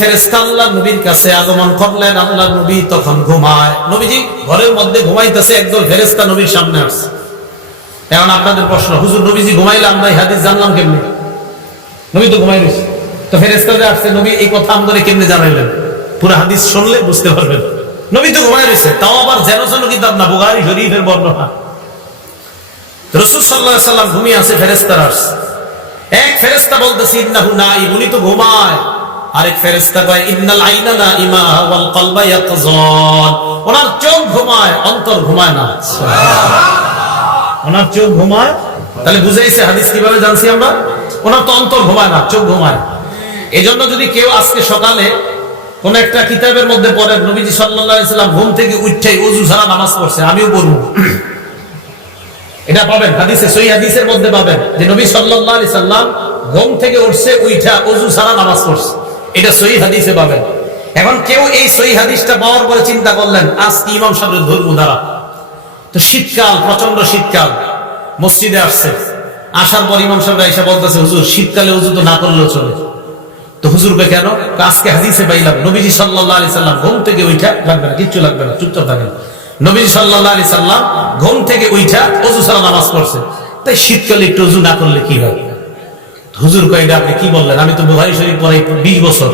ফেরেশতা আল্লাহর নবীর কাছে আগমন করলেন। আল্লাহর নবী তখন ঘুমায়। নবীজি ঘরের মধ্যে ঘুমাইতেছে, একদল ফেরেশতা নবীর সামনে আসছে। এখন আপনাদের প্রশ্ন, হুজুর নবীজি ঘুমাইলে আমরা এই হাদিস জানলাম কেমনে? নবী তো ঘুমাই রয়েছে, তো ফেরেশতা যে আসছে নবী এই কথা আমাদের কেমনে জানাইলেন? পুরো হাদিস শুনলে বুঝতে পারবেন। নবী তো ঘুমাই রয়েছে, তাও আবার যেন কিতাব না, বুখারী শরীফের বর্ণনা। রাসূল সাল্লাল্লাহু আলাইহি সাল্লাম ঘুমিয়ে আছে, ফেরেশতারা আসছে। এক ফেরেশতা বলতেছে ইন্নাহু নাঈম, উনি তো ঘুমায়। আরেক ফেরেশতা কয় ইন্নাল আইনা নাঈমা ওয়াল কলবা ইয়াকযান, ওনার চোখ ঘুমায়, অন্তর ঘুমায় না। ওনার চোখ ঘুমায়, তাহলে বুঝাইছে হাদিস কিভাবে জানছি আমরা? ওনার তো অন্তর ঘুমায় না, চোখ ঘুমায়। এজন্য যদি কেউ আজকে সকালে কোন একটা কিতাবের মধ্যে পড়ে নবীজি সাল্লাল্লাহু আলাইহি সাল্লাম ঘুম থেকে উঠেই ওযু ছাড়া নামাজ পড়ছে, আমিও পড়ব, এটা পাবেন হাদিসে, সহিহ হাদিসের মধ্যে পাবেন যে নবী সাল্লাল্লাহু আলাইহি সাল্লাম ঘুম থেকে উঠছে, উঠা ওযু ছাড়া নামাজ পড়ছে, এটা সহিহ হাদিসে পাবেন। এখন কেউ এই সহিহ হাদিসটা পাওয়ার পরে চিন্তা করলেন আজকে ইমাম সাহেবের ধর্ম দ্বারা, তো শীতকাল, প্রচন্ড শীতকাল, মসজিদে আসছে। আসার পর ইমাম সাহেব এসে বলতেছে হুজুর শীতকালে ওযু তো না করলেও চলে। তো হুজুর কে কেন? আজকে হাদিসে পাইলাম নবীজি সাল্লাল্লাহু আলাইহি সাল্লাম ঘুম থেকে উঠা, লাগবে না, কিচ্ছু লাগবে না, চুপচাপ থাকেন, নবীজি সাল্লাল্লাহু আলাইহি সাল্লাম ঘুম থেকে উঠা ওযু ছাড়া নামাজ পড়ছে, তাই শীতকালে একটু ওযু না করলে কি হয়? হুজুর কয় এটা আপনি কি বললেন? আমি তো বুখারী শরীফ পড়াই 20 বছর,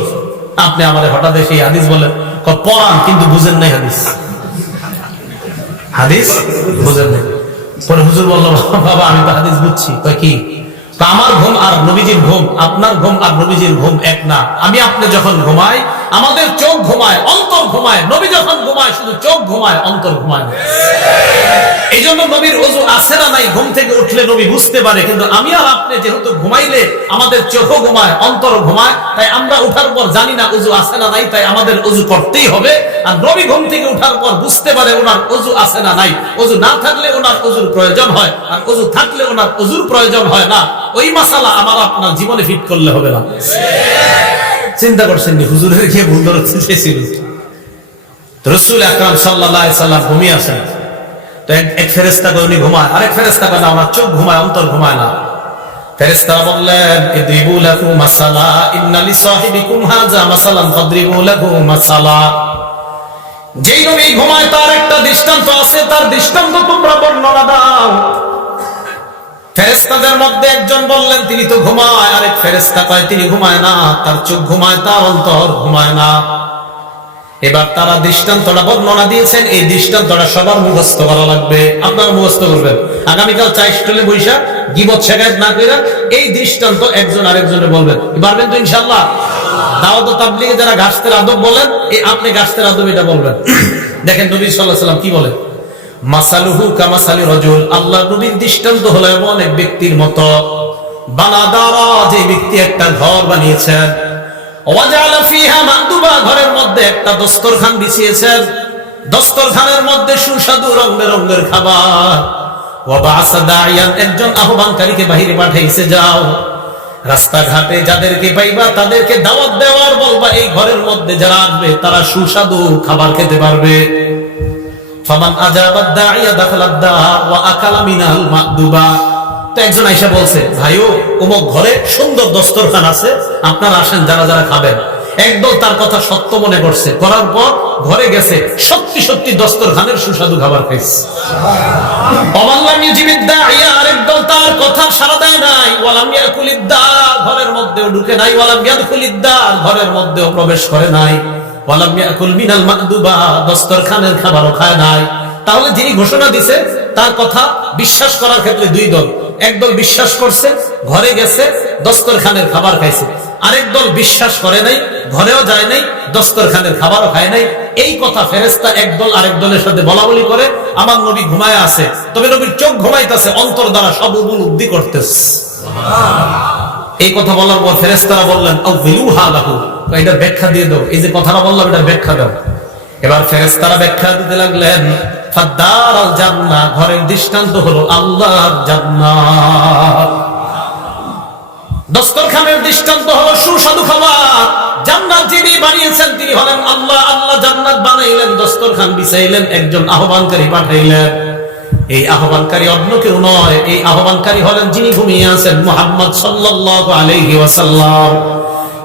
আপনি আমাদের হঠাৎ এসে এই হাদিস বলেন? পড়ান কিন্তু বুঝেন নাই হাদিস, হাদিস বুঝেন নাই। পরে হুজুর বলল বাবা আমি তো হাদিস বুঝছি। কয় কি? আমার ঘুম আর নবীজির ঘুম, আপনার ঘুম আর নবীজির ঘুম এক না। আমি আপনি যখন ঘুমাই আমাদের চোখ ঘুমায়, অন্তর ঘুমায়। নবী যখন ঘুমায় শুধু চোখ ঘুমায়, অন্তর ঘুমায় না। এই জন্য নবীর ওযু আছে না নাই ঘুম থেকে উঠলে নবী বুঝতে পারে, কিন্তু আমি আর আপনি যেহেতু ঘুমাইলে আমাদের চোখও ঘুমায়, অন্তরও ঘুমায়, তাই আমরা উঠার পর জানি না ওযু আছে না নাই, তাই আমাদের ওযু করতেই হবে। আর নবী ঘুম থেকে উঠার পর বুঝতে পারে ওনার ওযু আছে না নাই। ওযু না থাকলে ওনার ওযুর প্রয়োজন হয়, আর ওযু থাকলে ওনার ওযুর প্রয়োজন হয় না। ওই মাসালা আমার আপনার জীবনে ফিট করলে হবে না। চিন্তা করছেন নি হুজুরের কি ভুল ধরতে চেয়েছিল? রাসূল আকরাম সাল্লাল্লাহু আলাইহি সাল্লাম ঘুমিয়ে আছেন, তো এক ফেরেশতা কয় উনি ঘুমায়, আরেক ফেরেশতা কয় না আমার চোখ ঘুমায়, অন্তর ঘুমায় না। ফেরেশতারা বললেন ইদরিবু লাহু মাসালা ইন্না লিসাহিবিকুম হাযা মাসালান ফাদরিবু লাহু মাসালা। যেই নবী ঘুমায় তার একটা দৃষ্টান্ত আছে, তার দৃষ্টান্ত তোমরা বর্ণনা দাও। ফেরেশতাদের মধ্যে একজন বললেন তিনি তো ঘুমায়, আরেক ফেরেশতা কয় তিনি ঘুমায় না, তার চোখ ঘুমায়, তার অন্তর ঘুমায় না। এবার তারা দৃষ্টান্তটা বর্ণনা দিয়েছেন, এই দৃষ্টান্তটা সবার মুখস্থ করা লাগবে, আপনারা মুখস্থ করবেন। আগামীকাল চা স্টলে বৈশা গীবত শিকায়ত না কইরা এই দৃষ্টান্ত একজন আরেকজনে বলবেন, পারবেন তো ইনশাআল্লাহ? দাওয়াত ও তাবলীগে যারা গাছতের আদব বলেন, এই আপনি গাছতের আদব এটা বলবেন। দেখেন নবী সাল্লাল্লাহু আলাইহি ওয়াসাল্লাম কি বলেন, মাসালুহু কামাসালি রাজুল, আল্লাহ নবীর দৃষ্টান্ত হলো এমন এক ব্যক্তির মতো, বানাদারা, যে ব্যক্তি একটা ঘর বানিয়েছেন, ওয়াজালা ফিহা মানদুবা, ঘরের মধ্যে একটা দস্তরখান বিছিয়েছেন, দস্তরখানের মধ্যে সুস্বাদু রং বেরঙের খাবার। ওয়া বাসা দাইয়ান, একজন আহ্বানকারীকে বাইরে পাঠাইছে, যাও রাস্তাঘাটে যাদেরকে পাইবা তাদেরকে দাওয়াত দেওয়ার বলবা এই ঘরের মধ্যে যারা আসবে তারা সুস্বাদু খাবার খেতে পারবে। ফামান আজাবাদ দাইয়া দাখালাদ দার ওয়া আকালা মিনাল মাদুবা। তো একজন আয়েশা বলছে ভাইও অমুক ঘরে সুন্দর দস্তরখান আছে, আপনারা আসেন যারা যারা খাবেন। একদল তার কথা সত্য মনে করছে, করার পর ঘরে গেছে, সত্যি সত্যি দস্তরখানের সুস্বাদু খাবার খাইছে। অমাল্লাম ইউজিবিদ দাইয়া, আরেকদল তার কথা সাড়া দেয় নাই, ওয়ালাম ইয়াকুলিদ দার, ঘরের মধ্যেও ঢুকে নাই, ওয়ালাম ইয়াদখুলিদ দার, ঘরের মধ্যেও প্রবেশ করে নাই, ওয়ালাম ইয়াকুল মিনাল মাদুবা, দস্তরখানের খাবারও খায় নাই। তাহলে যিনি ঘোষণা দিছে তার কথা বিশ্বাস করার ক্ষেত্রে দুই দল, একদল বিশ্বাস করছে, ঘরে গেছে, দস্তরখানের খাবার খাইছে, আরেক দল বিশ্বাস করে নাই, ঘরেও যায় নাই, দস্তরখানের খাবারও খায় নাই। এই কথা ফেরেশতা একদল আরেক দলের সাথে বলা বলি করে, আমার নবী ঘুমায় আছে, তবে নবীর চোখ ঘুমাইতেছে, অন্তর দ্বারা সব উপলব্ধি করতেছে। এই কথা বলার পর ফেরেশতারা বললেন আউযিলুহা লাহু, এটার ব্যাখ্যা দিয়ে দাও, এই যে কথাটা বললাম এটার ব্যাখ্যা দাও। এবার ফেরেশতারা ব্যাখ্যা দিতে লাগলেন, ফাদারাল জান্নাহ, ঘরের দৃষ্টান্ত হলো আল্লাহর জান্নাত। দস্তরখানের দৃষ্টান্ত হলো সুস্বাদু খাবার। জান্নাত যিনি বানিয়েছেন তিনি হলেন আল্লাহ। আল্লাহ জান্নাত বানাইলেন, দস্তরখান বিছাইলেন, একজন আহ্বানকারী পাঠাইলেন। এই আহ্বানকারী অন্য কেউ নয়, এই আহ্বানকারী হলেন যিনি ঘুমিয়ে আছেন, মুহাম্মদ সাল্লাল্লাহু আলাইহি ওয়াসাল্লাম।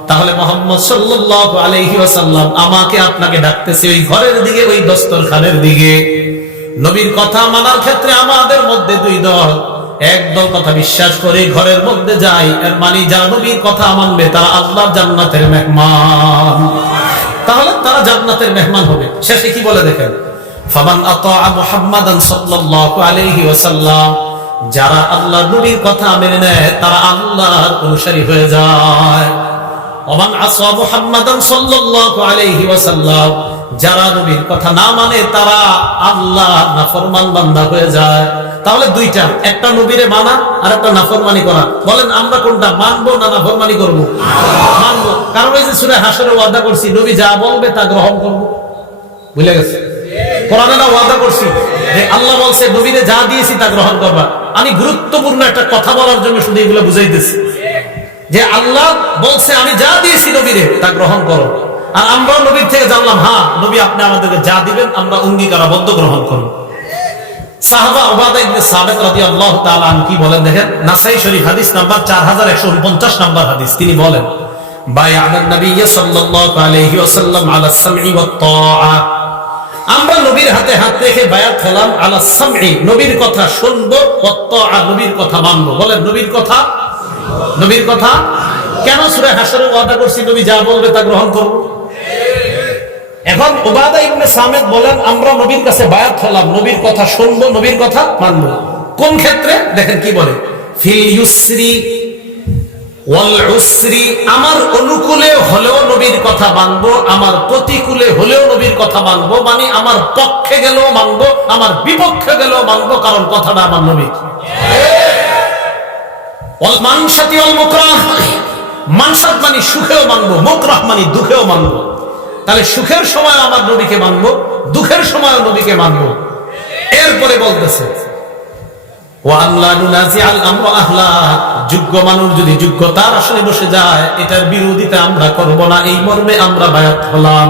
তাহলে মুহাম্মদ সাল্লাল্লাহু আলাইহি ওয়াসাল্লাম আমাকে আপনাকে ডাকতেছে ওই ঘরের দিকে, ওই দস্তরখানের দিকে। নবীর কথা মানার ক্ষেত্রে আমাদের মধ্যে দুই দল। এক দল কথা বিশ্বাস করে ঘরের মধ্যে যায়, এর মানে যারা নবীর কথা মানবে তারা আল্লাহর জান্নাতের মেহমান, তাহলে তারা জান্নাতের মেহমান হবে। শেষে কি বলে দেখেন, ফামান আতাআ মুহাম্মাদান সাল্লাল্লাহু আলাইহি ওয়াসাল্লাম, যারা আল্লাহর নবীর কথা মেনে নেয় তারা আল্লাহর অনুসারী হয়ে যায়। ওমান আসা মুহাম্মাদান সাল্লাল্লাহু আলাইহি ওয়াসাল্লাম, যারা নবীর কথা না মানে তারা আল্লাহর নাফরমান বান্দা হয়ে যায়। তাহলে দুইটা, একটা নবীরে মানা আর একটা নাফরমানি করা। বলেন আমরা কোনটা মানবো না নাফরমানি করব? মানবো, কারণ এই যে সূরা হাশরে ওয়াদা করছি নবী যা বলবে তা গ্রহণ করব। ভুলে গেছে? কোরআনে না ওয়াদা করছি যে আল্লাহ বলছে নবীরে যা দিয়েছি তা গ্রহণ করবা। আমি গুরুত্বপূর্ণ একটা কথা বলার জন্য শুধু এগুলো বুঝাইতেছি যে আল্লাহ বলছে আমি যা দিয়েছি নবীরে তা গ্রহণ করো, আর আমরা নবীর থেকে জানলাম হ্যাঁ নবী আপনি আমাদেরকে যা দিবেন আমরা অঙ্গীকারাবদ্ধ গ্রহণ করব। সাহাবা উবাদা ইবনে সামিত রাদিয়াল্লাহু তাআলা আনহু কি বলেন দেখেন, নাসাই শরীফ হাদিস নাম্বার 4149 নাম্বার হাদিস। তিনি বলেন বায়া'আন নবী সাল্লাল্লাহু আলাইহি ওয়াসাল্লাম আলা সামঈ ওয়াত তাআ, আমরা নবীর হাতে হাত রেখে বায়াত হলাম আলা সামঈ, নবীর কথা শুনবো, ওয়াত তাআ, নবীর কথা মানবো। বলেন নবীর কথা, নবীর কথা কেন সূরা হাশরে ওয়াদা করছি নবী যা বলবে তা গ্রহণ করব। এখন উবাদা ইবনে সামিত বলেন আমরা নবীর কাছে বায়াত হলাম, নবীর কথা শুনবো, নবীর কথা মানবো। কোন ক্ষেত্রে দেখেন কি বলে, ফিল ইউসরি ওয়াল উসরি, আমার অনুকূলে হলেও নবীর কথা মানবো, আমার প্রতিকূলে হলেও নবীর কথা মানবো। মানে আমার পক্ষে গেলেও মানবো, আমার বিপক্ষে গেলেও মানবো, কারণ কথাটা আমার নবীর। ওয়াল মানশাতি ওয়াল মুকরাহ, মানশাত মানে সুখেও মানবো, মুকরাহ মানে দুঃখেও মানবো। তাহলে সুখের সময় আমার নবীকে মানবো, দুঃখের সময় নবীকে মানবো। এরপরে বলতেছে ওয়ান লা নুনাজিআল আমর আহলা, যোগ্য মানুষ যদি যোগ্যতার আসনে বসে যায় এটার বিরোধিতা আমরা করব না, এই মর্মে আমরা বায়াত হলাম।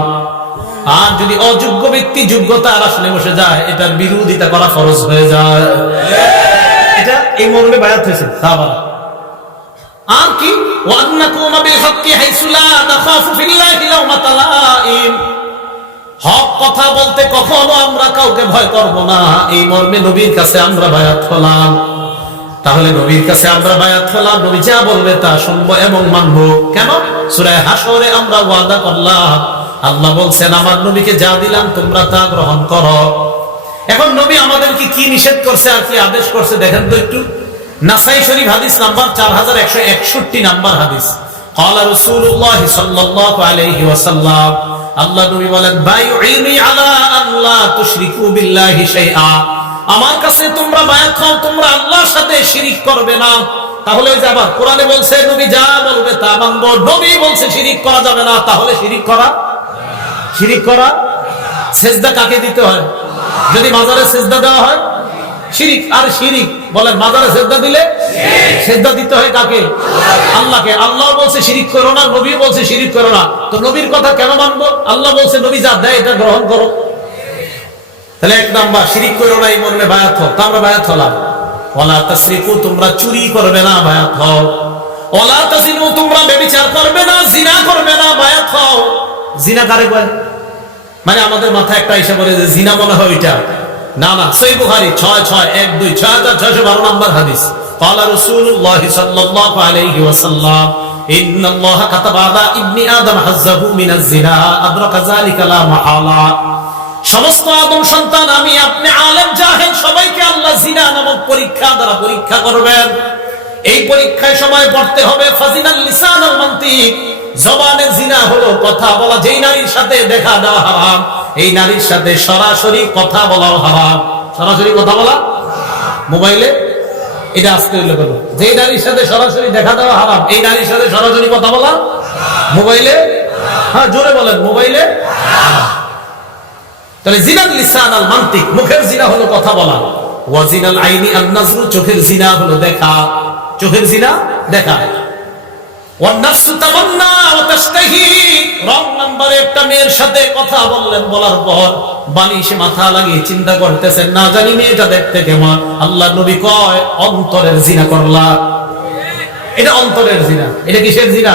আর যদি অযোগ্য ব্যক্তি যোগ্যতার আসনে বসে যায় এটার বিরোধিতা করা ফরজ হয়ে যায়। এটা এই মর্মে বায়াত হয়েছে। সাহাবারা আর কি ওয়ান নাকুমা বিল হক্কি হাইসু লা নাখাফু ফিল্লাহি লাওমাতা লাইম, হক কথা বলতে কখনো আমরা কাউকে ভয় করব না, এই মর্মে নবীর কাছে আমরা বায়াত হলাম। তাহলে নবীর কাছে আমরা বায়াত হলাম, নবী যা বলবে তা শুনবো এবং মানবো। কেন? সূরা হাশরে আমরা ওয়াদা করলাম, আল্লাহ বলছেন আমার নবীকে যা দিলাম তোমরা তা গ্রহণ করো। এখন নবী আমাদেরকে কি নিষেধ করছে আর কি আদেশ করছে দেখেন তো একটু। নাসাই শরীফ হাদিস নাম্বার 4161 নাম্বার হাদিস, قال رسول الله صلى الله عليه وسلم, আল্লাহ নবী বলেন বাইউনি আলা আন লা তুশরিকু বিল্লাহি শাইআ, আমার কাছে তোমরা বায়াত হও তোমরা আল্লাহর সাথে শিরিক করবে না। তাহলে ওই যে আবার কোরআনে বলছে নবী যা বলবে তা মানবো, নবী বলছে শিরিক করা যাবে না, তাহলে শিরিক করা, শিরিক করা। সিজদা কাকে দিতে হয়? যদি মাজারে সিজদা দেওয়া হয় শিরিক। আর শিরিক বলেন মাজারে সিজদা দিলে সিজদা দিতে হয় কাকে? আল্লাহকে। আল্লাহ বলছে শিরিক করো না, নবী বলছে শিরিক করো না, তো নবীর কথা কেন মানবো? আল্লাহ বলছে নবী যা দেয় এটা গ্রহণ করো। তাহলে এক নাম্বার শিরিক করো না এই মর্মে বায়াত হও, তা আমরা বায়াত হলাম। ওয়ালা তাসরিকু, তোমরা চুরি করবে না, বায়াত হও। ওয়ালা তাজিনু, তোমরা ব্যভিচার করবে না, জিনা করবে না, বায়াত হও। জিনা কারে কয়? মানে আমাদের মাথায় একটা ইশা করে যে জিনা মনে হয় ওইটা, না না। সহিহ বুখারী 6612 নাম্বার হাদিস, قال رسول الله صلى الله عليه وسلم ان الله كتب على ابن ادم حظه من الزنا ادرك ذلك لا محاله, সমস্ত আদম সন্তান আমি আপনি আলেম জাহেল সবাইকে আল্লাহ জিনা নামক পরীক্ষা দ্বারা পরীক্ষা করবেন। এই পরীক্ষায় সময় পড়তে হবে ফাজিনাল লিসান ওয়াল মানতিক, জবানের জিনা হলো কথা বলা। যেই নারীর সাথে দেখা দেওয়া হারাম, এই নারীর সাথে সরাসরি কথা বলাও হারাম। সরাসরি কথা বলা মোবাইলে, এটা আজকে হইলো কেন? যে নারীর সাথে সরাসরি দেখা দেওয়া হারাম, এই নারীর সাথে সরাসরি কথা বলা মোবাইলে, হ্যাঁ জোরে বলেন মোবাইলে। তাহলে জিনাল লিসান আল মানতিক, মুখের জিনা হলো কথা বলা। ওয়া জিনাল আইনি আন নাজরু, চোখের জিনা হলো দেখা, চোখের জিনা দেখা। ওয়ান নাফসু তামান্না ওয়া তাশতাহি, রং নাম্বারে একটা মেয়ের সাথে কথা বললেন, বলার পর বালিশে মাথা লাগিয়ে চিন্তা করতেছেন না জানি মেয়েটা দেখতে কেমন। আল্লাহ নবী কয় অন্তরের জিনা করলা। এটা অন্তরের জিনা। এটা কিসের জিনা?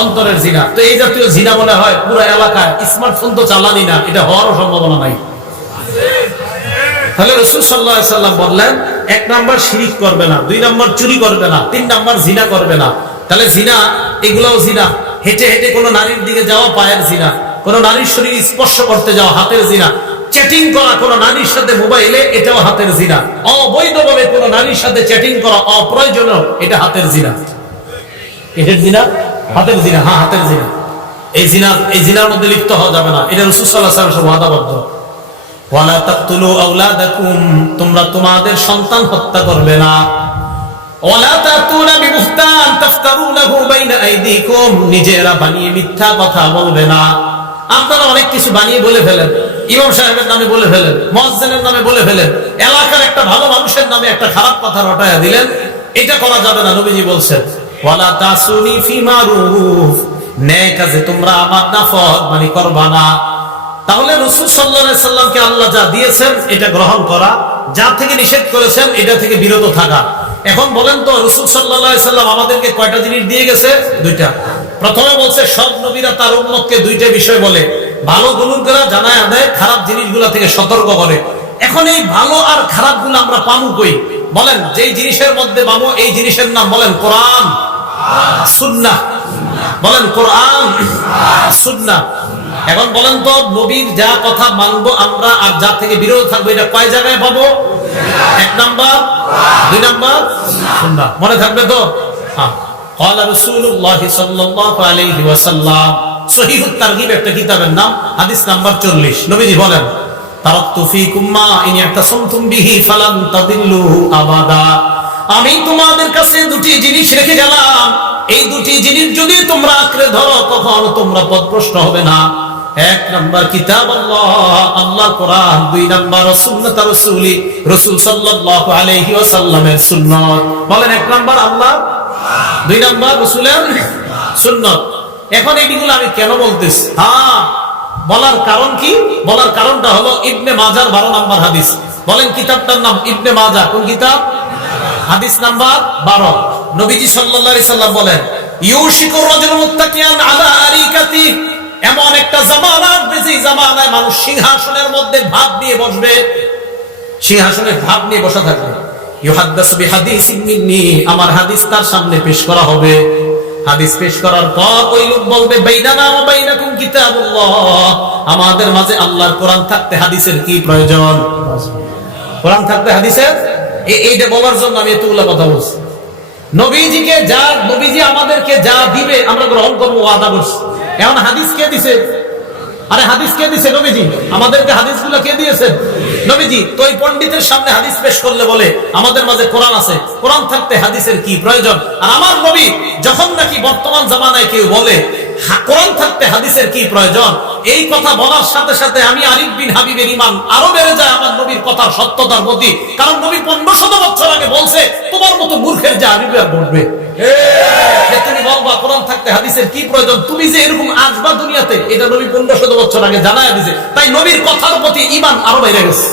অন্তরের জিনা। তো এই জাতীয় জিনা মনে হয় পুরো এলাকায় স্মার্টফোন তো চালানি না, এটা হওয়ারও সম্ভাবনা নাই। তাহলে রাসূল সাল্লাল্লাহু আলাইহি সাল্লাম বললেন, 1 নাম্বার শিরিক করবে না, 2 নাম্বার চুরি করবে না, 3 নাম্বার জিনা করবে না। তাহলে জিনা, এগুলাও জিনা। হেঁটে হেঁটে কোনো নারীর দিকে যাওয়া পায়ের জিনা, কোনো নারীর শরীর স্পর্শ করতে যাওয়া হাতের জিনা, চ্যাটিং করা কোনো নারীর সাথে মোবাইলে, এটাও হাতের জিনা। অবৈধভাবে কোনো নারীর সাথে চ্যাটিং করা অপ্রয়োজনীয়, এটা হাতের জিনা। এটার জিনা, হাতের জিনা। হ্যাঁ, হাতের জিনা। এই জিনার মধ্যে লিপ্ত হওয়া যাবে না, এটা রাসূল সাল্লাল্লাহু আলাইহি ওয়াসাল্লাম ওয়াদাবদ্ধ। ওয়ালা তাকতুলু আওলাদাকুম, তোমরা তোমাদের সন্তান হত্যা করবে না। ওয়ালা তাতুনা বিবুহতান তাফতারুনাহু বাইনা আইদিকুম, নিজেরা বানিয়ে মিথ্যা কথা বলবে না। আপনারা অনেক কিছু বানিয়ে বলে ফেলেন, ইমাম সাহেবের নামে বলে ফেলেন, মুয়াজ্জিনের নামে বলে ফেলেন, এলাকার একটা ভালো মানুষের নামে একটা খারাপ কথা রটায়া দিলেন। এটা করা যাবে না। নবীজি বলছেন, ওয়ালা তাসুনি ফি মারুফ, ন্যায় কাজে তোমরা আমার নাফরমানি করবা না। তাহলে রাসূল সাল্লাল্লাহু আলাইহি সাল্লামকে আল্লাহ যা দিয়েছেন এটা গ্রহণ করা, যা থেকে নিষেধ করেছেন এটা থেকে বিরত থাকা। এখন বলেন তো, রাসূল সাল্লাল্লাহু আলাইহি সাল্লাম আমাদেরকে কয়টা জিনিস দিয়ে গেছে? 2টা। প্রথমে বলছে সব নবীরা তার উম্মতকে 2টা বিষয় বলে, ভালো গুণগুলো জানায় দেয়, খারাপ জিনিসগুলো থেকে সতর্ক করে। এখন এই ভালো আর খারাপগুলো আমরা পামু কই? বলেন, যেই জিনিসের মধ্যে পামু এই জিনিসের নাম বলেন কোরআন, সুন্নাহ। বলেন কোরআন, সুন্নাহ। এখন বলেন তো, নবীর যা কথা মানবো আমরা আর যা থেকে বিরত থাকবো, এটা কয় জায়গায় পাবো? 1 নাম্বার, 2 নাম্বার সুন্নাহ। মনে থাকবে তো? হ্যাঁ। قال رسول الله صلى الله عليه وسلم, সহিহ তারগিব একটা কিতাবের নাম, হাদিস নাম্বার 40। নবীজি বলেন, তারাকতু ফীকুম মা ইন ইয়াতাসামতুম বিহি ফালান তাদিল্লু আবাদা, আমি তোমাদের কাছে 2টি জিনিস রেখে গেলাম, এই 2টি জিনিস যদি তোমরা আঁকড়ে ধরো কখনো তোমরা পথভ্রষ্ট হবে না। 1 নাম্বার কিতাব আল্লাহ, আল্লাহর কোরআন। 2 নাম্বার সুন্নাত রাসূলি, রাসূল সাল্লাল্লাহু আলাইহি ওয়াসাল্লামের সুন্নাত। বলেন, 1 নাম্বার আল্লাহ, 2 নাম্বার রাসূলের সুন্নাত। এখন এইগুলো আমি কেন বলতেছি? হ্যাঁ, বলার কারণ কি? বলার কারণটা হলো ইবনে মাজার 12 নাম্বার হাদিস। বলেন কিতাবটার নাম ইবনে মাজা। কোন কিতাব? হাদিস নাম্বার 12। নবীজি সাল্লাল্লাহু আলাইহি সাল্লাম বলেন, ইউশিকুর রাজুল মুত্তাকিয়ান আলা আরিকাতি, এমন একটা জামানা আসবে যে জামানায় মানুষ সিংহাসনের মধ্যে ভাব নিয়ে বসবে, সিংহাসনে ভাব নিয়ে বসা থাকবে। ইউহাদ্দাসু বিহাদিসিন মিন্নি, আমার হাদিস তার সামনে পেশ করা হবে। হাদিস পেশ করার পর ওই লোক বলবে, বাইনানা ওয়া বাইনাকুম কিতাবুল্লাহ, আমাদের মাঝে আল্লাহর কোরআন থাকতে হাদিসের কি প্রয়োজন? কোরআন থাকতে হাদিসের, এইটা বলার জন্য আমি এতগুলো কথা বলছি। নবীজি আমাদেরকে যা দিবে আমরা গ্রহণ করবো, ওয়াদা করছি। এখন হাদিস কে দিছে? আরে হাদিস কে দিছে? নবীজি। আমাদেরকে হাদিসগুলো কে দিয়েছেন? নবীজি। তো এই পণ্ডিতের সামনে হাদিস পেশ করলে বলে আমাদের মাঝে কোরআন আছে, কোরআন থাকতে হাদিসের কি প্রয়োজন? আর আমার নবী যখন নাকি বর্তমান জামানায় কেউ বলে কোরআন থাকতে হাদিসের কি প্রয়োজন, এই কথা বলার সাথে সাথে আমি আরিফ বিন হাবিবের ঈমান আরো বেড়ে যায় আমার নবীর কথার সত্যতার প্রতি। কারণ নবী 1500 বছর আগে বলছে, তোমার মতো মূর্খের যে আরিফে আর বলবে, তুমি বলবা কোরআন থাকতে হাদিসের কি প্রয়োজন, তুমি যে এরকম আসবা দুনিয়াতে, এটা নবী 1500 বছর আগে জানায় দিয়েছে। তাই নবীর কথার প্রতি ঈমান আরো বেড়ে গেছে।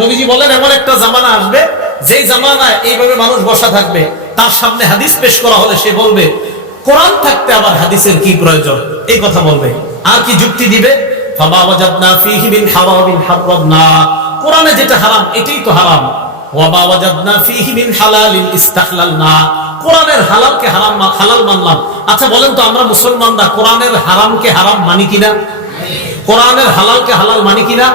নবীজি বলেন, এমন একটা জামানা আসবে যেই জামানায় এইভাবে মানুষ বসা থাকবে, তার সামনে হাদিস পেশ করা হলে সে বলবে কোরআন থাকতে আবার হাদিসের কি প্রয়োজন, এই কথা বলবে। আর কি যুক্তি দিবে? ফামা ওয়াজাদনা ফীহি মিন হারামিন হারামনা, কোরআনে যেটা হারাম এটাই তো হারাম। ওয়া মা ওয়াজাদনা ফীহি মিন হালালিন ইস্তাহলালনা, কোরআনের হালালকে হালাল মানলাম। আচ্ছা বলেন তো, আমরা মুসলমানরা কোরআনের হারামকে হারাম মানি কিনা? কোরআনের হালালকে হালাল মানি কিনা?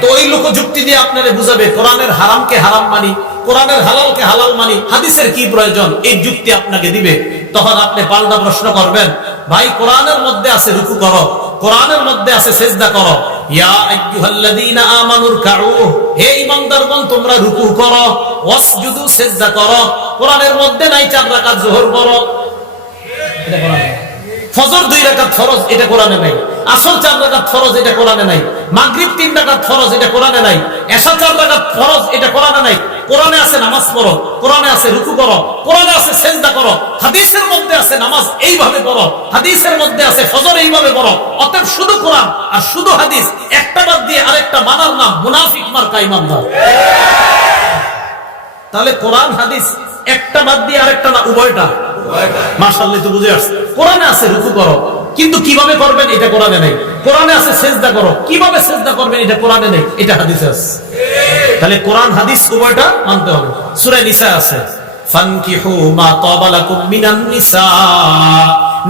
তো ওই লোক যুক্তি দিয়ে আপনারে বুঝাবে কোরআনের হারামকে হারাম মানি, কোরআনের হালালকে হালাল মানি, হাদিসের কি প্রয়োজন, এই যুক্তি আপনাকে দিবে। তখন আপনি পাল্টা প্রশ্ন করবেন, ভাই কোরআনের মধ্যে আছে রুকু করো, কোরআনের মধ্যে আছে সিজদা করো, ইয়া আইয়ুহাল্লাযীনা আমানুর কাউ, হে ঈমানদারগণ তোমরা রুকু করো, ওয়াসজুদু সিজদা করো। কোরআনের মধ্যে নাই 4 রাকাত যোহর করো, এটা কোরআনে। ফজর 2 রাকাত ফরজ, এটা কোরআনে নাই। আসর 4 রাকাত ফরজ, এটা কোরআনে নাই। মাগরিব 3 রাকাত ফরজ, এটা কোরআনে নাই। এশা 4 রাকাত ফরজ, এটা কোরআনে নাই। কোরআনে আছে নামাজ পড়ো, কোরআনে আছে রুকু করো, কোরআনে আছে সিজদা করো, হাদিসের মধ্যে আছে নামাজ এইভাবে পড়ো, হাদিসের মধ্যে আছে ফজর এইভাবে পড়ো। অতএব শুধু কোরআন আর শুধু হাদিস একটা বাদ দিয়ে আরেকটা মানার নাম মুনাফিক মার্কা ঈমানদার। তাহলে কোরআন হাদিস একটা বাদ দিয়ে আরেকটা না, উভয়টা। মাশাআল্লাহ, তো বুঝে আসছে। কোরআনে আছে রুকু করো, কিন্তু কিভাবে করবেন এটা কোরআনে নেই। কোরআনে আছে সিজদা করো, কিভাবে সিজদা করবেন এটা কোরআনে নেই, এটা হাদিসে আছে। তাহলে কোরআন হাদিস উভয়টা মানতে হবে। সূরা নিসা আছে ফানকিহু মা তাবা লাকুম মিনান নিসা,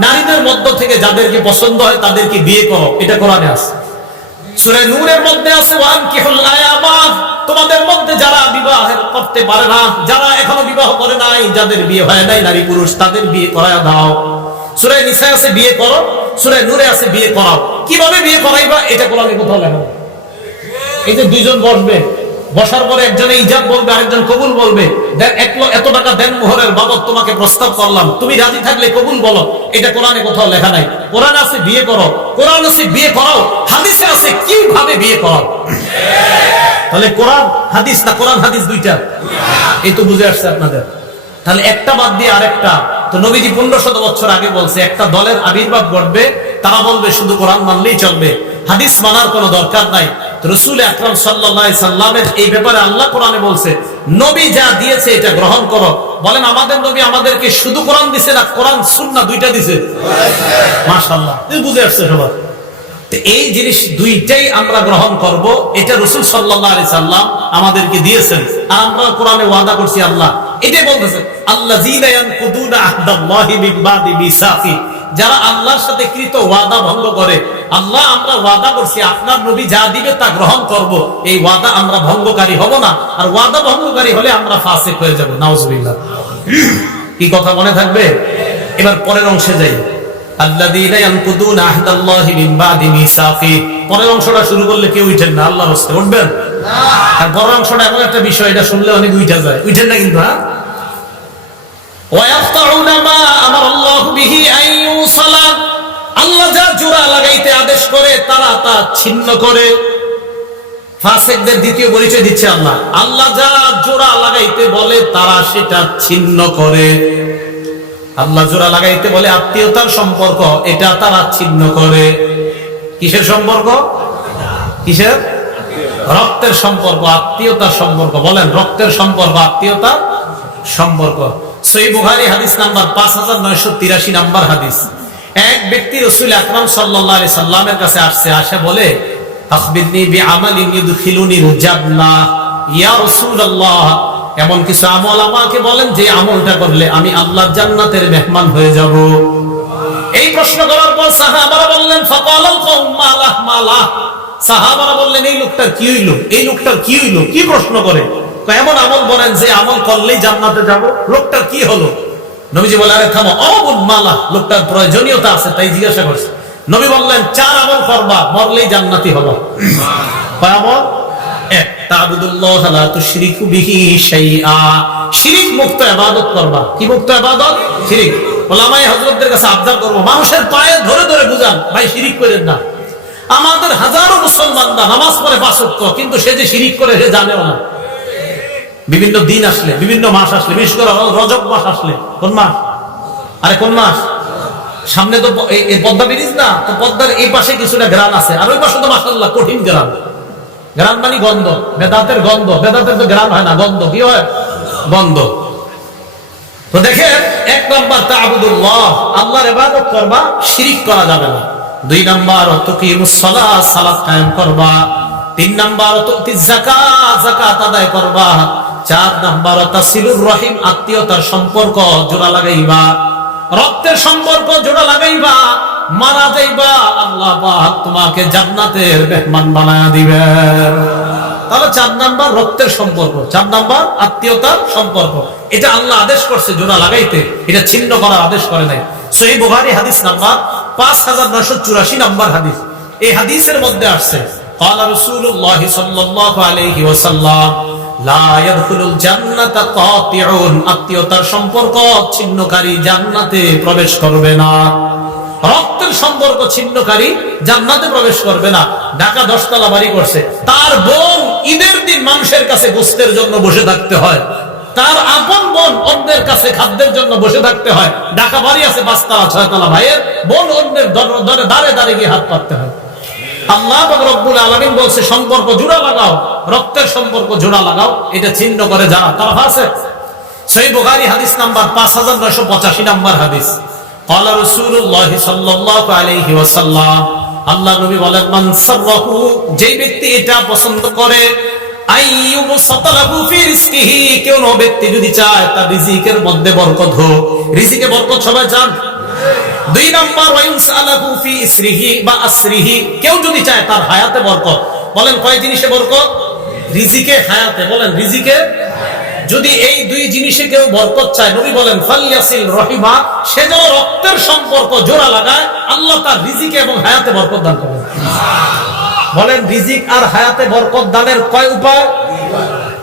নারীদের মধ্য থেকে যাদেরকে পছন্দ হয় তাদেরকে বিয়ে করো, এটা কোরআনে আছে। সূরা নূরের মধ্যে আছে ওয়ানকিহুল আয়ামা, তোমাদের মধ্যে যারা বিবাহ করতে পারে না, যারা এখনো বিবাহ করে নাই, যাদের বিয়ে হয় নাই, নারী পুরুষ, তাদের বিয়ে করায় দাও। সূরা নিসা আছে বিয়ে করো, সূরা নূরে আছে বিয়ে করাও। কিভাবে বিয়ে করাইবা এটা কোরআনে কোথাও লেখা নেই। এই যে দুইজন বসবে, বসার পরে একজনে ইজাব বলবে, আরেকজন কবুল বলবে, এত টাকা দেন মোহরের বাবদ তোমাকে প্রস্তাব করলাম, তুমি রাজি থাকলে কবুল বলো, এটা কোরআনে কোথাও লেখা নাই। কোরআনে আছে বিয়ে করো, কোরআন আছে বিয়ে করাও, হাদিসে আছে কিভাবে বিয়ে করাও। তাহলে কোরআন হাদিস না কোরআন হাদিস দুইটা, এই তো বুঝে আসছে আপনাদের। তাহলে একটা বাদ দিয়ে আরেকটা, তো নবীজি 1500 বছর আগে বলছে একটা দলের আবির্ভাব ঘটবে, তারা বলবে শুধু কোরআন মানলেই চলবে, হাদিস মানার কোনো দরকার নাই। রাসূল আকরাম সাল্লাল্লাহু আলাইহি সাল্লামের এই ব্যাপারে আল্লাহ কোরআনে বলছে নবী যা দিয়েছে এটা গ্রহণ করো। বলেন আমাদের নবী আমাদেরকে শুধু কোরআন দিছে না কোরআন সুন্নাহ দুইটা দিছে? মাশাআল্লাহ, এই বুঝে আসছে সবার। এই জিনিস দুইটাই আমরা গ্রহণ করব, এটা রাসূল সাল্লাল্লাহু আলাইহি সাল্লাম আমাদেরকে দিয়েছেন, আর আমরা কোরআনে ওয়াদা করছি। আল্লাহ এটাই বলতেছে আল্লাযীনা ইয়ানকুদুনা আহদাল্লাহি মিন বাদি মিসাকি, যারা আল্লাহর সাথে কৃত ওয়াদা ভঙ্গ করে। আল্লাহ আমরা ওয়াদা করছি আপনার নবী যা দিবে তা গ্রহণ করব, এই ওয়াদা আমরা ভঙ্গকারী হব না, আর ওয়াদা ভঙ্গকারী হলে আমরা ফাসিক হয়ে যাব। নাউজুবিল্লাহ। কি কথা মনে থাকবে? এবার পরের অংশে যাই। আল্লাযীনা ইয়ানকুদুনা আহদাল্লাহি মিন বাদি মিসাকি, পরের অংশটা শুরু করলে কেউ উঠেন না, আল্লাহর রাস্তায় উঠবেন না। আর পরের অংশটা এমন একটা বিষয়, এটা শুনলে অনেক উঠে যায়, উঠেন না কিন্তু। হ্যাঁ, ওয়ায়াকতাউনা মা আমারাল্লাহু বিহি আন ইউসালা, আল্লাহ যা জোড়া লাগাইতে আদেশ করে তারা তা ছিন্ন করে। ফাসিকদের দ্বিতীয় পরিচয় দিচ্ছে আল্লাহ, আল্লাহ যা জোড়া লাগাইতে বলে তারা সেটা ছিন্ন করে। আল্লাহ জোড়া লাগাইতে বলে আত্মীয়তার সম্পর্ক, এটা তারা ছিন্ন করে। কিসের সম্পর্ক? কিসের? রক্তের সম্পর্ক, আত্মীয়তার সম্পর্ক। বলেন রক্তের সম্পর্ক, আত্মীয়তার সম্পর্ক। সহিহ বুখারী হাদিস নাম্বার 5983 নাম্বার হাদিস। এক ব্যক্তি রাসূল আকরাম সাল্লাল্লাহু আলাইহি সাল্লামের কাছে আসছে, আসে বলে আখবিরনি বিআমালিন ইউদখিলুনিল জান্নাহ, ইয়া রাসূলুল্লাহ এমন কিছু আমল আমাকে বলেন যে আমলটা করলে আমি আল্লাহর জান্নাতের মেহমান হয়ে যাব। এই প্রশ্ন করার পর সাহাবারা বললেন ফাকালাল কওম মালাহ মালাহ, সাহাবারা বললেন এই লোকটার কি হইল, এই লোকটার কি হইল, কি প্রশ্ন করে? এমন আমল বলেন যে আমল করলেই জান্নাতে যাব, লোকটার কি হলো? নবীজি বলে আরে থামো, অবুদ মালাহ, লোকটার প্রয়োজনীয়তা আছে তাই জিজ্ঞাসা করছে। নবী বললেন 4 আমল করবা, মরলেই জান্নাতি হবা। কয় আমল? এক, তা'বুদুল্লাহ লা তুশরিকু বিহি শাইআ, শিরক মুক্ত ইবাদত করবা। কি মুক্ত ইবাদত? শিরক। উলামায়ে হযরতদের কাছে আবদার করব, মানুষের পায়ে ধরে ধরে বুঝান ভাই শিরক করেন না। আমাদের হাজারো মুসলমানরা নামাজ পড়ে 5 ওয়াক্ত, কিন্তু সে যে শিরক করে সে জানেও না। বিভিন্ন দিন আসলে, বিভিন্ন মাস আসলে, বিশেষ করে রজব মাস আসলে, কোন মাস? আরে কোন মাস? সামনে তো এই পদ্মা ব্রিজ না, তো পদ্মার এই পাশে কিছুটা গ্রাম আছে, আর ওই পাশে তো মাশাআল্লাহ কঠিন গ্রাম। গ্রাম মানে গন্ধ, বেদাতের গন্ধ। বেদাতের তো গ্রাম হয় না, গন্ধ। কি হয়? গন্ধ। তো দেখেন, 1 নাম্বার তা'বুদুল্লাহ, আল্লাহর ইবাদত করবা, শিরক করা যাবে না। 2 নাম্বার তুকিমুস সালাহ, সালাত কায়েম করবা। 3 নাম্বার তুতিজ যাকাত, যাকাত আদায় করবা। 4 নাম্বার তাসিলুর রহিম, আত্মীয়তার সম্পর্ক জোড়া লাগাইবা, রক্তের সম্পর্ক জোড়া লাগাইবা। মারা যাইবা, আল্লাহ পাক তোমাকে জান্নাতের মেহমান বানায়া দিবেন। তাহলে 4 নাম্বার রক্তের সম্পর্ক, 4 নাম্বার আত্মীয়তার সম্পর্ক, এটা আল্লাহ আদেশ করছে জোড়া লাগাইতে, এটা ছিন্ন করার আদেশ করে নাই। সহিহ বুখারী হাদিস নাম্বার 5984 নাম্বার হাদিস। এই হাদিসের মধ্যে আসছে ক্বালা রাসূলুল্লাহ সাল্লাল্লাহু আলাইহি ওয়াসাল্লাম লা ইয়াদখুলুল জান্নাতা কাতিউন, আত্মীয়তার সম্পর্ক ছিন্নকারী জান্নাতে প্রবেশ করবে না। রক্তের সম্পর্ক ছিন্নকারী জান্নাতে প্রবেশ করবে না। ঢাকা 10 তলা বাড়ি করছে, তার বোন ঈদের দিন মানুষের কাছে গোশতের জন্য বসে থাকতে হয়, তার আপন বোন অন্যের কাছে খাদ্যের জন্য বসে থাকতে হয়। ঢাকা বাড়ি আছে 5 তলা 6 তলা, ভাইয়ের বোন অন্যের দাঁড়ে দাঁড়িয়ে গিয়ে হাত পাততে হয়। আল্লাহ পাক রব্বুল আলামিন বলছে সম্পর্ক জোড়া লাগাও, রক্তের সম্পর্ক জোড়া লাগাও, এটা ছিন্ন করে যারা তারা ফাসিক। সহিহ বুখারী হাদিস নাম্বার 5985 নাম্বার হাদিস। ক্বালা রাসূলুল্লাহ সাল্লাল্লাহু আলাইহি ওয়াসাল্লাম, আল্লাহ নবী বলেন, মান সাররাহু, যেই ব্যক্তি এটা পছন্দ করে, আইয়ুব সাতালাহু ফি রিজকিহি, কোন ব্যক্তি যদি চায় তার রিজিকের মধ্যে বরকত হোক, রিজিকে বরকত সবাই চান। দুই নাম্বার, ওয়াইনসালাহু ফি ইসরিহি বা আসরিহি, কেউ যদি চায় তার হায়াতে বরকত। বলেন কয় জিনিসে বরকত? রিজিকে, হায়াতে। বলেন রিজিকে। যদি এই দুই জিনিসে কেউ বরকত চায়, নবী বলেন ফালইয়াসিল রহিমা, সে যেন রক্তের সম্পর্ক জোড়া লাগায়, আল্লাহ তার রিজিকে এবং হায়াতে বরকত দান করবেন। বলেন রিজিক আর হায়াতে বরকত দানের কয় উপায়?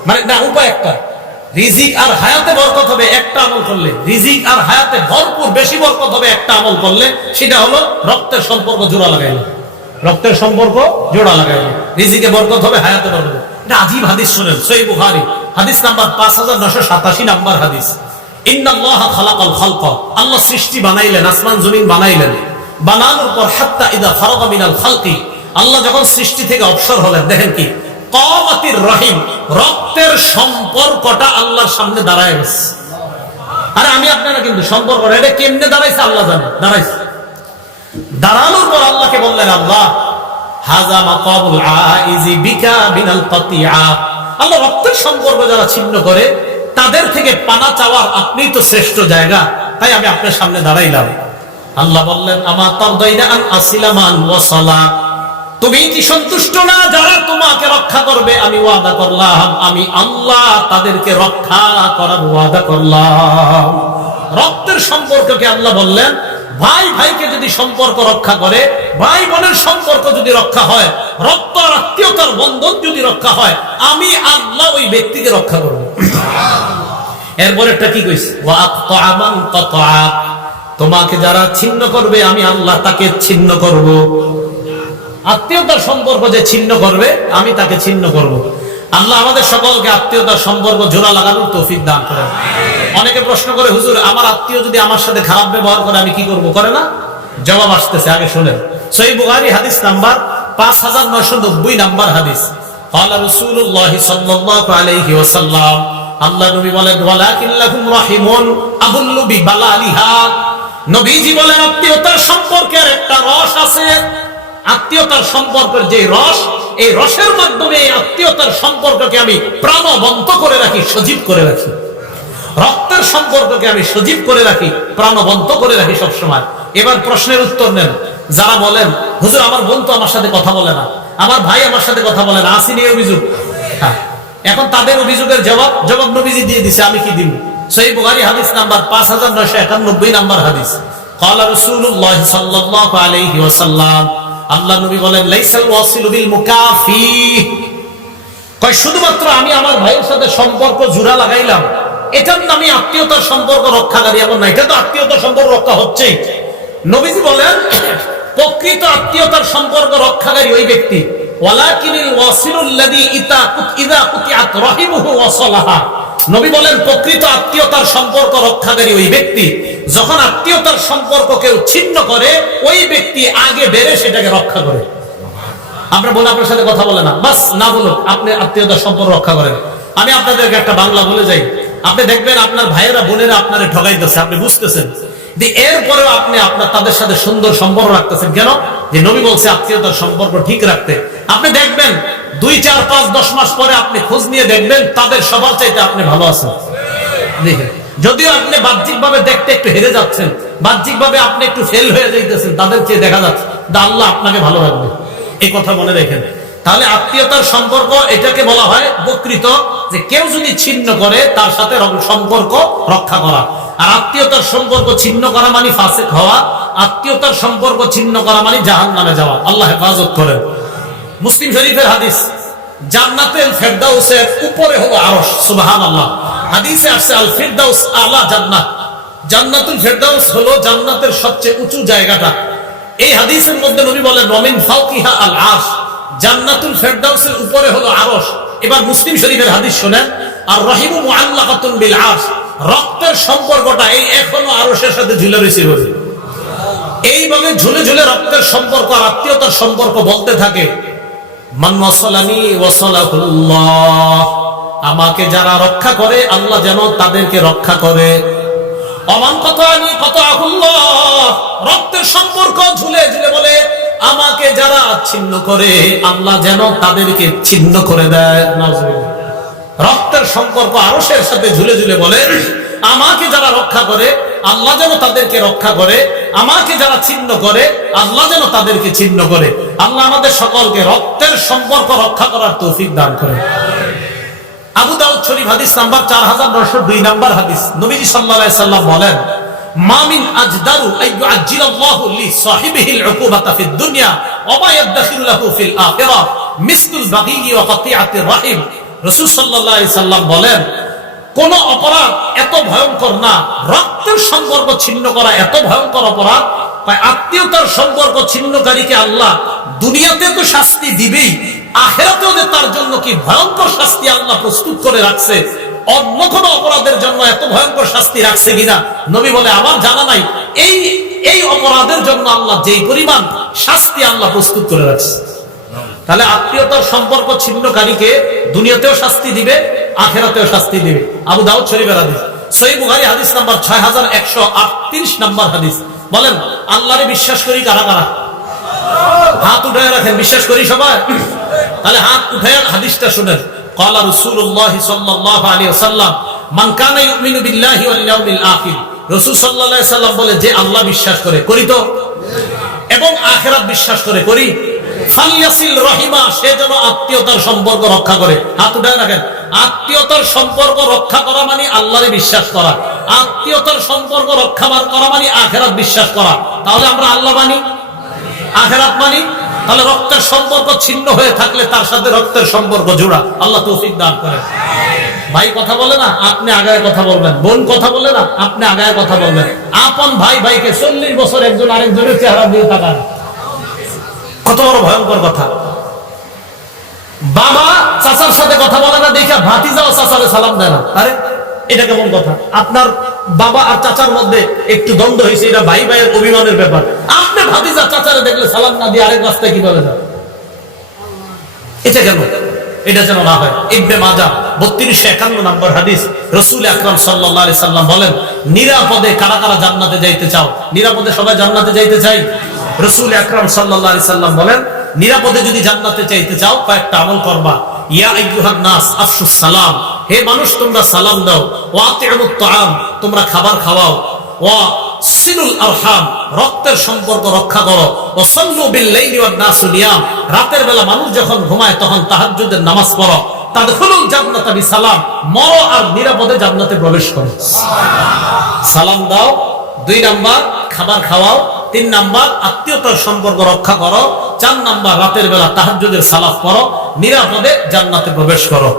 মানে না, উপায় একটা। রিজিক আর হায়াতে বরকত হবে একটা আমল করলে, রিজিক আর হায়াতে ভরপুর বেশি বরকত হবে একটা আমল করলে, সেটা হলো রক্তের সম্পর্ক জোড়া লাগাইলে। রক্তের সম্পর্ক জোড়া লাগাইলে রিজিকে বরকত হবে, হায়াতে বরকত হবে। এটা আজীব হাদিস শুনেন, সহিহ বুখারী হাদিস নাম্বার 5987 নাম্বার হাদিস। ইন্নাল্লাহা খালাকাল খালকা, আল্লাহ সৃষ্টি বানাইলেন, আসমান জমিন বানাইলেন। বানানোর পর হাত্তা ইদা ফারাগা মিনাল খালকি, আল্লাহ যখন সৃষ্টি থেকে অবসর হলেন, দেখেন কি কামাতির রহিম, রক্তের সম্পর্কটা আল্লাহর সামনে দাঁড়ায় গেছে। আরে আমি আপনারা কিন্তু সম্পর্ক এটা কেমনে দাঁড়াইছে আল্লাহ জানে, দাঁড়াইছে। দাঁড়ানোর পর আল্লাহকে বললেন, আল্লাহ হাযা মাকাবুল আইজি বিকা বিনাল কাতিয়া, আল্লাহ রক্তের সম্পর্ক যারা ছিন্ন করে তাদের থেকে পানা চাওয়ার আপনি তো শ্রেষ্ঠ জায়গা, তাই আমি আপনার সামনে দাঁড়াইলাম। আল্লাহ বললেন, আমা তারদাইনা আন আসিলা মান ওয়াসালা, তুমি কি সন্তুষ্ট না যারা তোমাকে রক্ষা করবে? আমি ওয়াদা করলাম, আমি আল্লাহ তাদেরকে রক্ষা করার ওয়াদা করলাম। রক্তের সম্পর্ককে আল্লাহ বললেন, ভাই ভাইকে যদি সম্পর্ক রক্ষা করে, ভাই বোনের সম্পর্ক যদি রক্ষা হয়, রক্ত আর আত্মীয়তার বন্ধন যদি রক্ষা হয়, আমি আল্লাহ ওই ব্যক্তিকে রক্ষা করব। এরপর একটা কি কইছে, ওয়া আকতা মান কাতা, তোমাকে যারা ছিন্ন করবে আমি আল্লাহ তাকে ছিন্ন করব। আত্মীয়তার সম্পর্ক যে ছিন্ন করবে আমি তাকে ছিন্ন করব। আল্লাহ আমাদের সকলকে আত্মীয়তার সম্পর্ক জোড়া লাগানোর তৌফিক দান করেন। অনেকে প্রশ্ন করে, হুজুর আমার আত্মীয় যদি আমার সাথে খারাপ ব্যবহার করে আমি কি করব? করে না? জবাব আসতেছে, আগে শুনেন। সহিহ বুখারী হাদিস নাম্বার 5990 নাম্বার হাদিস। ক্বালা রাসূলুল্লাহ সাল্লাল্লাহু আলাইহি ওয়াসাল্লাম, আল্লাহ নবী বলেন, ওয়ালাকিন লাহুম রাহিমুন আবুল্লু বিবালালিহা, নবীজি বলেন আত্মীয়তার সম্পর্কের একটা রস আছে। আত্মীয়তার সম্পর্কের যে রস, এই রসের মাধ্যমে আত্মীয়তার সম্পর্ককে আমি প্রাণবন্ত করে রাখি, সজীব করে রাখি। রক্তের সম্পর্ককে আমি সজীব করে রাখি, প্রাণবন্ত করে রাখি সবসময়। এবার প্রশ্নের উত্তর নেন। যারা বলেন, হুজুর আমার বোন তো আমার সাথে কথা বলে না, আমার ভাই আমার সাথে কথা বলে না, আসেনি অভিযোগ। হ্যাঁ, এখন তাদের অভিযোগের জবাব নবীজি দিয়ে দিছে, আমি কি দিব? সহিহ বুখারী হাদিস নাম্বার 5991 নাম্বার হাদিস। ক্বালা রাসূলুল্লাহ সাল্লাল্লাহু আলাইহি ওয়াসাল্লাম, আল্লাহ নবী বলেন, লাইসাল ওয়াসিলু বিল মুকাফি, কয় শুধুমাত্র আমি আমার ভাইয়ের সাথে সম্পর্ক জোড়া লাগাইলাম, এটার নামে আত্মীয়তার সম্পর্ক রক্ষাকারী এমন না। এটা তো আত্মীয়তার সম্পর্ক রক্ষা হচ্ছেই। নবীজি বলেন, প্রকৃত আত্মীয়তার সম্পর্ক রক্ষাকারী ওই ব্যক্তি, ওয়ালাকিনিল ওয়াসিলুল্লাযী ইযা কুতিআত রাহিমুহু ওয়াসালাহা, নবী বলেন প্রকৃত আত্মীয়তার সম্পর্ক রক্ষাকারী ওই ব্যক্তি, যখন আত্মীয়তার সম্পর্ক কেউ ছিন্ন করে ওই ব্যক্তি আগে বেড়ে সেটাকে রক্ষা করে। আমরা বলে আপনার সাথে কথা বলে না, বাস না বলুক, আপনি আত্মীয়তার সম্পর্ক রক্ষা করেন। আমি আপনাদেরকে একটা বাংলা বলে যাই, আপনি দেখবেন আপনার ভাইয়েরা বোনেরা আপনারে ঠগাইতেছে, আপনি বুঝতেছেন, এরপরেও আপনি তাদের সাথে সুন্দর সম্পর্ক রাখতেছেন কেন? যে নবী বলছে আত্মীয়তার সম্পর্ক ঠিক রাখতে। আপনি দেখবেন 2, 4, 5, 10 মাস পরে আপনি খোঁজ নিয়ে দেখবেন তাদের সবার চাইতে আপনি ভালো আছেন। দেখেন, যদিও আপনি বাহ্যিক ভাবে দেখতে একটু হেরে যাচ্ছেন, বাহ্যিক ভাবে আপনি একটু ফেল হয়ে যাইতেছেন, তাদের চেয়ে দেখা যাচ্ছে আল্লাহ আপনাকে ভালো রাখবে। এই কথা মনে রাখেন। তাহলে আত্মীয়তার সম্পর্ক এটাকে বলা হয় প্রকৃত, যে কেউ যদি ছিন্ন করে তার সাথে সম্পর্ক রক্ষা করা। আর আত্মীয়তার সম্পর্ক ছিন্ন করা মানে ফাসিক হওয়া, আত্মীয়তার সম্পর্ক ছিন্ন করা মানে জাহান্নামে যাওয়া। আল্লাহ হেফাজত করেন। মুসলিম শরীফের হাদিস, জান্নাতুল ফেরদাউসের উপরে হলো আরশ। সুবহানাল্লাহ। হাদিসে আসছে আল ফিরদাউস আলা জান্নাত, জান্নাতুল ফেরদাউস হলো জান্নাতের সবচেয়ে উঁচু জায়গাটা। এই হাদিসের মধ্যে নবী বলেন, ওয়ামিন ফাওকিহা আল আরশ, জান্নাতুল ফেরদাউসের উপরে হলো আরশ। এবার মুসলিম শরীফের হাদিস শুনেন, আর রহিমু মুআল্লাকাতুন বিল আরশ, রক্তের সম্পর্কটা এই এখনো আরশের সাথে ঝুলে রয়েছে। এইভাবে ঝুলে ঝুলে রক্তের সম্পর্ক আর আত্মীয়তার সম্পর্ক বলতে থাকে, মান ওয়াসালানি ওয়াসালাহুল্লাহ, আমাকে যারা রক্ষা করে আল্লাহ যেন তাদেরকে রক্ষা করে। অমান কতানি কতাহুল্লাহ, রক্তের সম্পর্ক ঝুলে ঝুলে বলে আমাকে যারা ছিন্ন করে আল্লাহ যেন তাদেরকে ছিন্ন করে দেয়। নাউজুবিল্লাহ। রক্তের সম্পর্ক আরশের সাথে ঝুলে ঝুলে বলে আমাকে যারা রক্ষা করে আল্লাহ যেন তাদেরকে রক্ষা করে, আমাকে যারা ছিন্ন করে আল্লাহ যেন তাদেরকে ছিন্ন করে। আল্লাহ আমাদের সকলকে রক্তের সম্পর্ক রক্ষা করার তৌফিক দান করে। আবু দাউদ শরীফ হাদিস নাম্বার 4902 নাম্বার হাদিস, নবীজি সাল্লাল্লাহু আলাইহি সাল্লাম বলেন মা মিন আজদারু আইয়ুআজ্জিলাল্লাহু লিসাহিবিহিল উকুবাতা ফিদ দুনিয়া ওয়া মা ইয়াদখিলু লাহু ফিল আখিরাহ মিসলুল বাগী ওয়া কাতিআতির রাহিম। রাসূল সাল্লাল্লাহু আলাইহি সাল্লাম বলেন কোন অপরাধ এত ভয়ঙ্কর না, রক্তের সম্পর্ক ছিন্ন করা এত ভয়ঙ্কর অপরাধ, আত্মীয়তার সম্পর্ক ছিন্নকারীকে আল্লাহ দুনিয়াতে তো শাস্তি দিবেই, আখিরাতেও যে তার জন্য কি ভয়ঙ্কর শাস্তি আল্লাহ প্রস্তুত করে রাখছে, অন্য কোন অপরাধের জন্য এত ভয়ঙ্কর শাস্তি রাখছে কিনা নবী বলে আমার জানা নাই। এই অপরাধের জন্য আল্লাহ যেই পরিমাণ শাস্তি আল্লাহ প্রস্তুত করে রাখছে। তাহলে আত্মীয়তার সম্পর্ক ছিন্নকারীকে দুনিয়াতেও শাস্তি দিবে, আখিরাতেও শাস্তি দিবে। আবু দাউদ শরীফের হাদিস, সহিহ বুখারী হাদিস নাম্বার 6138 নাম্বার হাদিস। বলেন আল্লাহরে বিশ্বাস করি কারা কারা? হাত উঠায় রাখেন, বিশ্বাস করি সবাই। তাহলে হাত উঠায় হাদিসটা শুনেন। ক্বালা রাসূলুল্লাহ সাল্লাল্লাহু আলাইহি ওয়াসাল্লাম মান কানা ইউমিনু বিল্লাহি ওয়াল ইয়াউমিল আখির। রাসূল সাল্লাল্লাহু আলাইহি সাল্লাম বলে যে আল্লাহ বিশ্বাস করে, করি তো, এবং আখিরাত বিশ্বাস করে, করি, ফালইয়াসিল রহিমা, সে যেন আত্মীয়তার সম্পর্ক রক্ষা করে। হাত উঠায় রাখেন। আত্মীয়তার সম্পর্ক রক্ষা করা মানে আল্লাহরে বিশ্বাস করা, আত্মীয়তার সম্পর্ক রক্ষা করা মানে আখিরাত বিশ্বাস করা। তাহলে আমরা আল্লাহ মানি, আখিরাত মানি। তাহলে রক্তের সম্পর্ক ছিন্ন হয়ে থাকলে তার সাথে রক্তের সম্পর্ক জোড়া। আল্লাহ তৌফিক দান করেন। ভাই কথা বলে না, আপনি আগায় কথা বলবেন। বোন কথা বলে না, আপনি আগায় কথা বলবেন। আপন ভাই ভাইকে 40 বছর একজন আরেকজনের চেহারা দিয়ে তাকান, কত বড় ভয়ঙ্কর কথা। বাবা চাচার সাথে কথা বলে না দেখে ভাতিজাও চাচারে সালাম দেয় না। আরে এটা কেমন কথা? আপনার বাবা আর চাচার মধ্যে একটু দ্বন্দ্ব হয়েছে, এটা ভাই ভাইয়ের অভিমানের ব্যাপার। আপনি ভাতিজা চাচারে দেখলে সালাম না দিয়ে আরেক রাস্তায় কিভাবে যান? এটা কেন? এটা যেন না হয়। ইবনে মাজাহ 3251 নম্বর হাদিস, রাসূল আকরাম সাল্লাল্লাহু আলাইহি সাল্লাম বলেন নিরাপদে কারা কারা জান্নাতে যাইতে চাও? নিরাপদে সবাই জান্নাতে যাইতে চাই? রাসূল আকরাম সাল্লাল্লাহু আলাইহি সাল্লাম বলেন নিরাপদে যদি জান্নাতে চাইতে চাও কয়েকটা আমল করবা। ইয়া আইয়ুহান নাস আফশুস সালাম, হে মানুষ তোমরা সালাম দাও। ওয়া আতিউত তাআম, তোমরা খাবার খাওয়াও। ওয়া সিলুল আরহাম, রক্তের সম্পর্ক রক্ষা করো। ওয়া সাল্লু বিল লাইলি ওয়ান নাসু নিয়াম, রাতের বেলা মানুষ যখন ঘুমায় তখন তাহাজ্জুদের নামাজ পড়ো। তাদখুলুল জান্নাতা বিসালাম, মরো আর নিরাপদে জান্নাতে প্রবেশ করো। সালাম দাও, 2 নাম্বার খাবার খাওয়াও, 3 নাম্বার আত্মীয়তার সম্পর্ক রক্ষা করো, 4 নাম্বার রাতের বেলা তাহাজ্জুদের সালাত পড়ো, নিরাপদে জান্নাতে প্রবেশ করো।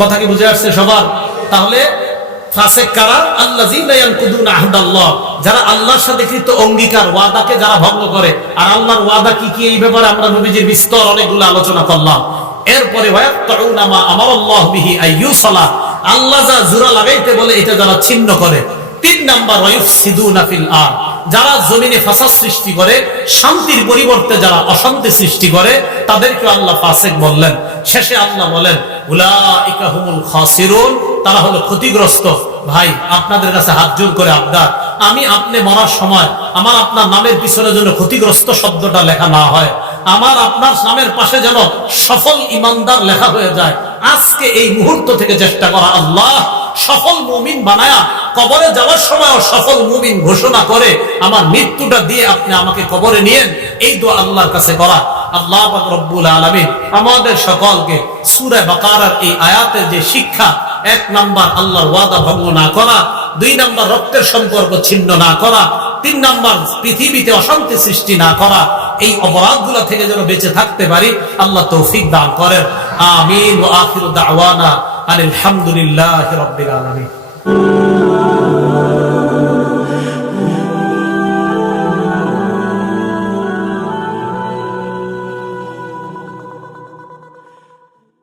কথা কি বুঝে আসছে সবার? তাহলে ফাসিক কারা? আল্লাযীনা ইয়ানকুদুনা আহদাল্লাহ, যারা আল্লাহর সাথে কৃত অঙ্গীকার ওয়াদাকে যারা ভঙ্গ করে। আর আল্লাহর ওয়াদা কি কি এই ব্যাপারে আমরা নবীজির বিস্তর অনেকগুলো আলোচনা করলাম। এরপরে ওয়ায়াকতাউনা মা আমারাল্লাহু বিহি আইয়ুসালা, আল্লাহ যা জোড়া লাগাইতে বলে এটা যারা ছিন্ন করে। 3 নাম্বার ওয়ায়ুফসিদুনা ফিল আরদ, যারা জমিনে ফাসাদ সৃষ্টি করে, শান্তির পরিবর্তে যারা অশান্তি সৃষ্টি করে তাদেরকে আল্লাহ ফাসিক বললেন। শেষে আল্লাহ বলেন উলাইকা হুমুল খাসিরুন, তারা হলো ক্ষতিগ্রস্ত। ভাই আপনাদের কাছে হাত জোর করে আবদার, আমি আপনি মরার সময় আমার আপনার নামের পিছনে যেন ক্ষতিগ্রস্ত শব্দটা লেখা না হয়, আমার আপনার নামের পাশে যেন সফল ইমানদার লেখা হয়ে যায়। আজকে এই মুহূর্ত থেকে চেষ্টা করা, আল্লাহ সফল মুমিন বানায়া কবরে যাওয়ার সময় সফল মুমিন ঘোষণা করে আমার মৃত্যুটা দিয়ে আপনি আমাকে কবরে নিয়েন, এই দোয়া আল্লাহর কাছে করা। আল্লাহ পাক রব্বুল আলামিন আমাদের সকলকে সূরা বাকারার এই আয়াতের যে শিক্ষা, 1 নাম্বার আল্লাহর ওয়াদা ভঙ্গ না করা, 2 নাম্বার রক্তের সম্পর্ক ছিন্ন না করা, 3 নাম্বার পৃথিবীতে অশান্তি সৃষ্টি না করা, এই অপরাধগুলো থেকে যেন বেঁচে থাকতে পারি আল্লাহ তৌফিক দান করেন। আমিন। ওয়া আখিরু দাওয়ানা আলহামদুলিল্লাহি রাব্বিল আলামিন।